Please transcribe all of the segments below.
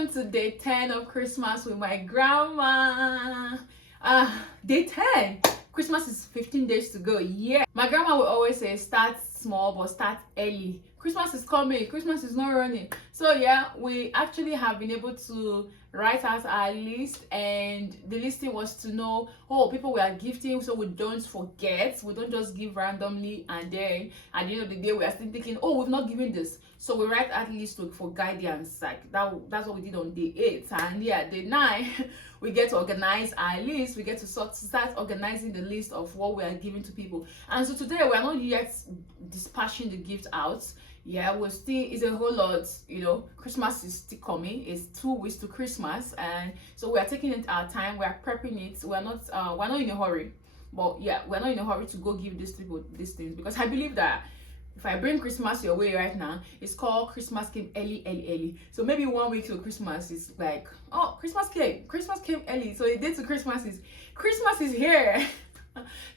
Welcome to day 10 of Christmas with my grandma. Day 10. Christmas is 15 days to go. Yeah. My grandma will always say start small but start early. Christmas is coming. Christmas is not running. So yeah, we actually have been able to write out our list, and the listing was to know, oh, people we are gifting, so we don't forget. We don't just give randomly and then at the end of the day we are still thinking, oh, we've not given this. So we write at least for guidance. Like that's what we did on day 8. And yeah, day 9 we get to organize our list. We get to start organizing the list of what we are giving to people. And so today we are not yet dispatching the gift out. Yeah, we're still, it's a whole lot, Christmas is still coming. It's 2 weeks to Christmas, and so we are taking it our time. We are prepping it. We're not in a hurry, but yeah, we're not in a hurry to go give these people these things, because I believe that if I bring Christmas your way right now, it's called Christmas came early. So maybe 1 week to Christmas is like, oh, Christmas came early. So the day to Christmas is here.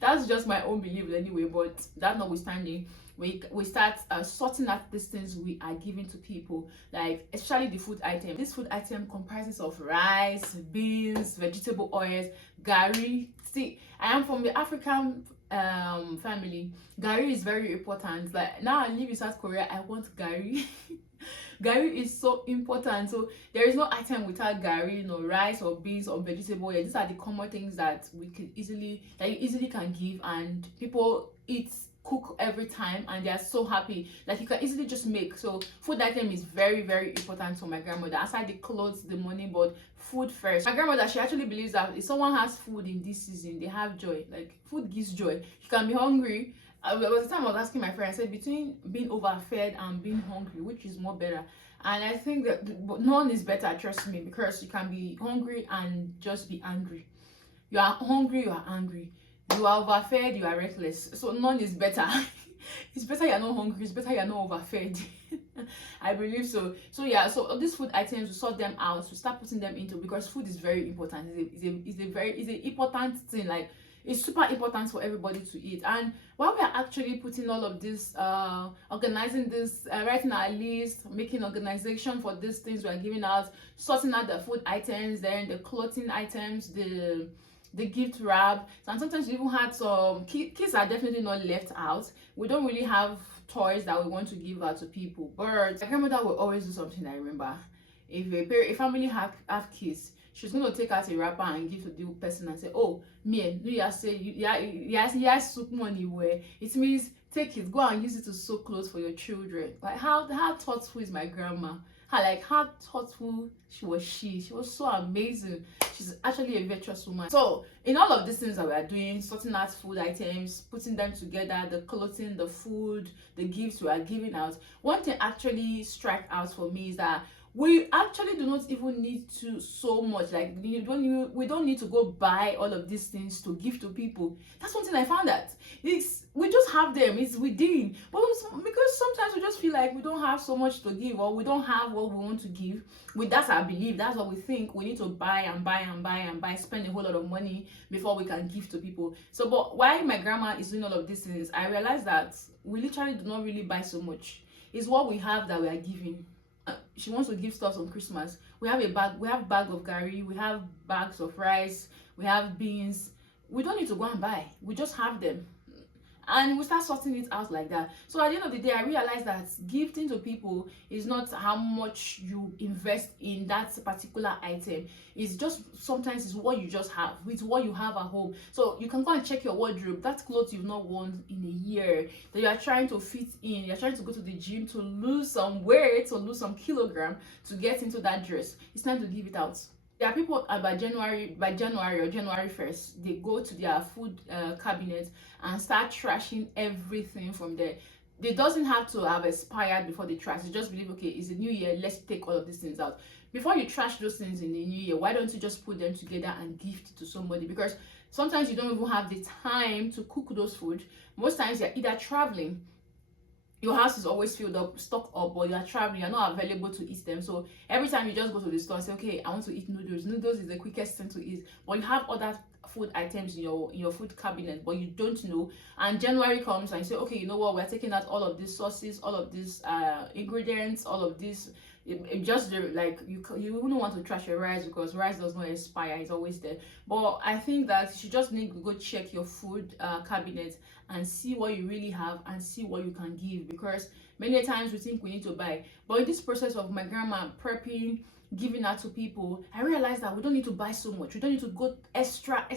That's just my own belief anyway, but that notwithstanding, we start sorting out these things we are giving to people, like especially the food item. This food item comprises of rice, beans, vegetable oils, gari. See, I am from the African family. Gari is very important. Like now I live in South Korea, I want gari. Gari is so important. So there is no item without gari, rice or beans or vegetable oil. These are the common things that you easily can give, and people cook every time, and they are so happy that you can easily just make. So food item is very, very important for my grandmother. Aside the clothes, the money, but food first. My grandmother, she actually believes that if someone has food in this season, they have joy. Like food gives joy. You can be hungry. There was a time I was asking my friend, I said, between being overfed and being hungry, which is more better? And I think that none is better, trust me, because you can be hungry and just be angry. You are hungry, you are angry. You are overfed, you are reckless. So none is better. It's better you're not hungry, it's better you're not overfed. I believe so. So yeah, so these food items, we sort them out, we start putting them into, because food is very important. It's an important thing. Like, it's super important for everybody to eat. And while we are actually putting all of this, organizing this, writing our list, making organization for these things we are giving out, sorting out the food items, then the clothing items, the gift wrap, and sometimes we even had some kids are definitely not left out. We don't really have toys that we want to give out to people, but my grandmother will always do something. I remember, if a family have kids, she's going to take out a wrapper and give to the person and say, oh, me, you say you soup money where it means take it, go and use it to sew clothes for your children. Like how thoughtful is my grandma? How thoughtful she was so amazing. She's actually a virtuous woman. So in all of these things that we are doing, sorting out food items, putting them together, the clothing, the food, the gifts we are giving out, one thing actually struck out for me is that we actually do not even need to so much. Like we don't need to go buy all of these things to give to people. That's one thing I found out. We just have them. It's within. But because sometimes we just feel like we don't have so much to give, or we don't have what we want to give. That's our belief. That's what we think. We need to buy and buy and buy and buy, spend a whole lot of money before we can give to people. So, but while my grandma is doing all of these things, I realized that we literally do not really buy so much. It's what we have that we are giving. She wants to give stuff on Christmas. We have bag of gari, we have bags of rice, we have beans. We don't need to go and buy. We just have them. And we start sorting it out like that. So at the end of the day, I realized that gifting to people is not how much you invest in that particular item. It's just sometimes it's what you just have. It's what you have at home. So you can go and check your wardrobe. That clothes you've not worn in a year, that you are trying to fit in. You're trying to go to the gym to lose some weight or lose some kilogram to get into that dress. It's time to give it out. There are people by January or January 1st, they go to their food cabinet and start trashing everything from there. They doesn't have to have expired before they trash. They just believe, okay, it's a new year, let's take all of these things out. Before you trash those things in the new year, why don't you just put them together and gift to somebody? Because sometimes you don't even have the time to cook those food. Most times you're either traveling, your house is always filled up, stocked up, but you are traveling, you're not available to eat them. So every time you just go to the store and say, okay, I want to eat noodles. Noodles is the quickest thing to eat, but you have other food items in your food cabinet, but you don't know. And January comes and you say, okay, you know what, we're taking out all of these sauces, all of these ingredients, all of these It just like you wouldn't want to trash your rice because rice does not expire, it's always there. But I think that you should just need to go check your food cabinet and see what you really have and see what you can give, because many times we think we need to buy, but in this process of my grandma prepping, giving that to people, I realized that we don't need to buy so much. We don't need to go extra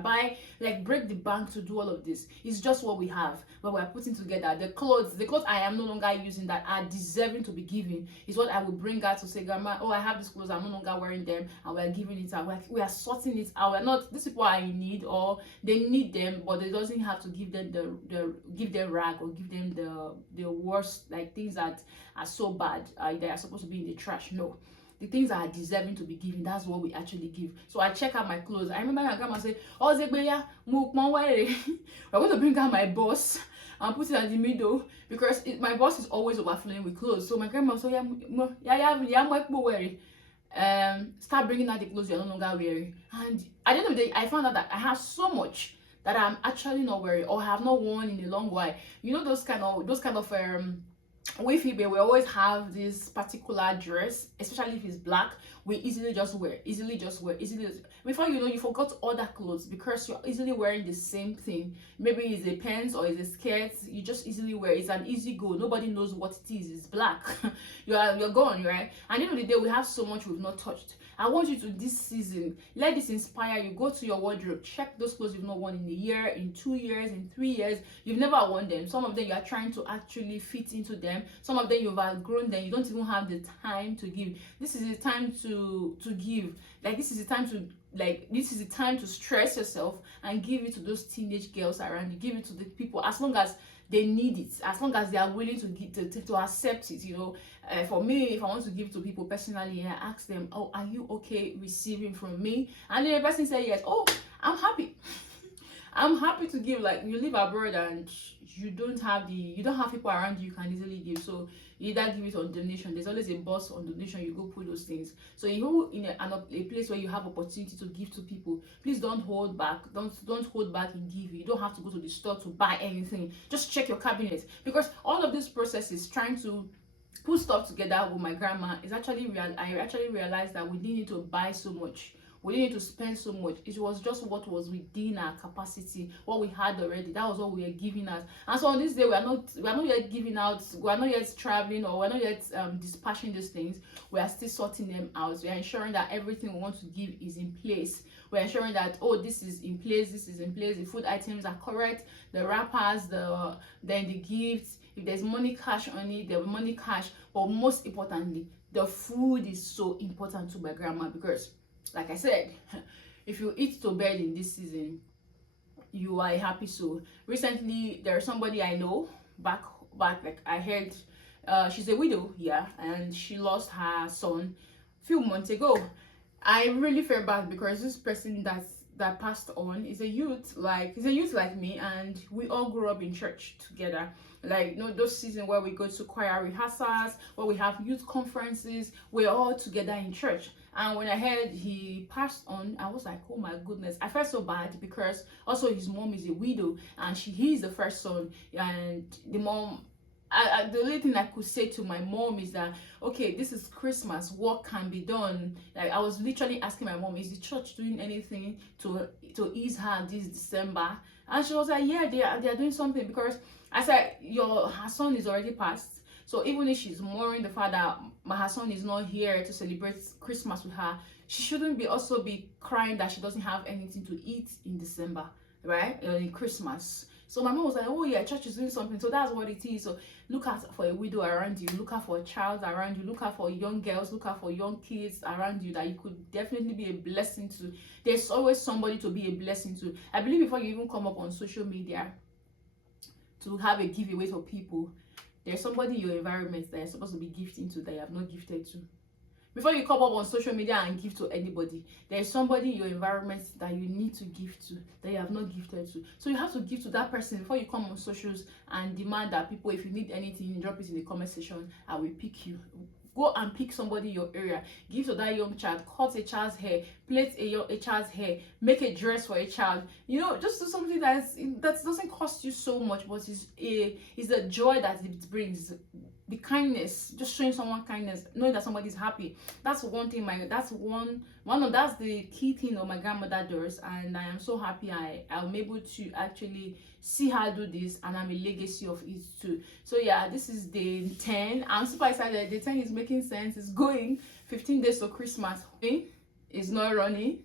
buy, like break the bank to do all of this. It's just what we have, what we're putting together. The clothes I am no longer using that are deserving to be given is what I will bring out to say, grandma, oh, I have these clothes, I'm no longer wearing them, and we're giving it out. We are sorting it out. We're not, these people are in need or they need them, but it doesn't have to give them give them rag or give them the worst, like things that are so bad, they are supposed to be in the trash. No, the things that are deserving to be given, that's what we actually give. So I check out my clothes. I remember my grandma say, oh, Zegbeya, we're going to bring out my boss and put it in the middle, because my boss is always overflowing with clothes. So my grandma said, start bringing out the clothes you're no longer wearing. And at the end of the day, I found out that I have so much that I'm actually not wearing or have not worn in a long while. You know, those kind of we Phoebe, we always have this particular dress, especially if it's black, we easily just wear. Before you know, you forgot other clothes because you're easily wearing the same thing. Maybe it's a pants or it's a skirt, you just easily wear. It's an easy go. Nobody knows what it is. It's black. you're gone, right? And at the end of the day, we have so much we've not touched. I want you to, this season, let this inspire you. Go to your wardrobe, check those clothes you've not worn in a year, in 2 years, in 3 years. You've never worn them. Some of them you are trying to actually fit into them. Some of them you've outgrown them. You don't even have the time to give. This is the time to give. Like, this is the time to stress yourself and give it to those teenage girls around you. Give it to the people as long as they need it, as long as they are willing to give, to accept it. You know, for me, if I want to give to people personally, I ask them, oh, are you okay receiving from me? And then the person say yes. Oh, I'm happy. I'm happy to give. Like, you live abroad and you don't have people around you can easily give, so you either give it on donation. There's always a boss on donation. You go put those things. So you in a place where you have opportunity to give to people, please don't hold back. Don't hold back in giving. You don't have to go to the store to buy anything. Just check your cabinet, because all of this process is trying to put stuff together with my grandma is actually I actually realized that we didn't need to buy so much. We didn't need to spend so much. It was just what was within our capacity, what we had already. That was what we were giving out. And so on this day, we are not yet giving out. We are not yet traveling, or we're not yet dispatching these things. We are still sorting them out. We are ensuring that everything we want to give is in place. We're ensuring that, oh, this is in place. This is in place. The food items are correct. The wrappers, then the gifts. If there's money cash on it, there's money cash. But most importantly, the food is so important to my grandma, because, like I said, if you eat to bed in this season, you are a happy soul. Recently, there's somebody I know back, like I heard, she's a widow, yeah, and she lost her son a few months ago. I really felt bad because this person that passed on is a youth like me, and we all grew up in church together. Like, you know, those seasons where we go to choir rehearsals, where we have youth conferences, we're all together in church. And when I heard he passed on, I was like, oh my goodness. I felt so bad because also his mom is a widow, and he is the first son, and the mom, the only thing I could say to my mom is that, okay, this is Christmas, what can be done? Like, I was literally asking my mom, is the church doing anything to ease her this December? And she was like, yeah, they are doing something, because I said, her son is already passed. So even if she's mourning the fact that her son is not here to celebrate Christmas with her, she shouldn't also be crying that she doesn't have anything to eat in December, right? In Christmas. So my mom was like, oh yeah, church is doing something. So that's what it is. So look out for a widow around you. Look out for a child around you. Look out for young girls. Look out for young kids around you that you could definitely be a blessing to. There's always somebody to be a blessing to. I believe before you even come up on social media to have a giveaway for people, there's somebody in your environment that you're supposed to be gifting to that you have not gifted to. Before you come up on social media and give to anybody, there's somebody in your environment that you need to give to that you have not gifted to. So you have to give to that person before you come on socials and demand that people, if you need anything, drop it in the comment section. I will pick you. Go and pick somebody in your area. Give to that young child. Cut a child's hair. Plait a child's hair. Make a dress for a child. You know, just do something that doesn't cost you so much, but is a joy that it brings. the kindness, just showing someone kindness, knowing that somebody's happy. That's one thing. That's the key thing that my grandmother does, and I am so happy I'm able to actually see her do this, and I'm a legacy of it too. So yeah, this is day 10. I'm super excited. Day 10 is making sense. It's going. 15 days to Christmas. It's not running.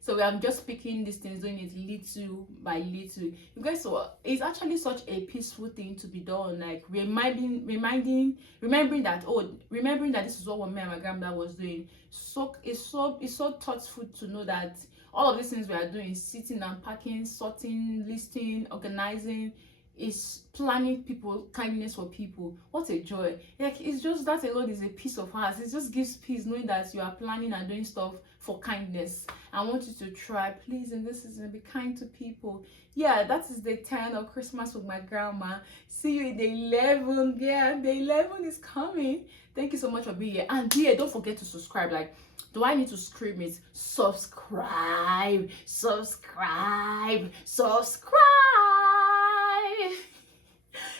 So I'm just picking these things, doing it little by little. You guys, so it's actually such a peaceful thing to be done. Like remembering that this is what me and my grandmother was doing. So it's so thoughtful to know that all of these things we are doing, sitting and packing, sorting, listing, organizing, is planning people, kindness for people. What a joy. Like, it's just that alone is a peace of heart. It just gives peace knowing that you are planning and doing stuff for kindness. I want you to try, please, in this season, be kind to people. Yeah, that is the 10 of Christmas with my grandma. See you in the 11. Yeah, the 11 is coming. Thank you so much for being here. And yeah, don't forget to subscribe. Like, do I need to scream it? Subscribe, subscribe, subscribe.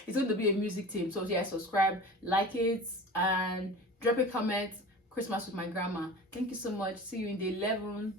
It's going to be a music team. So yeah, subscribe, like it, and drop a comment. Christmas with my grandma. Thank you so much. See you in the 11.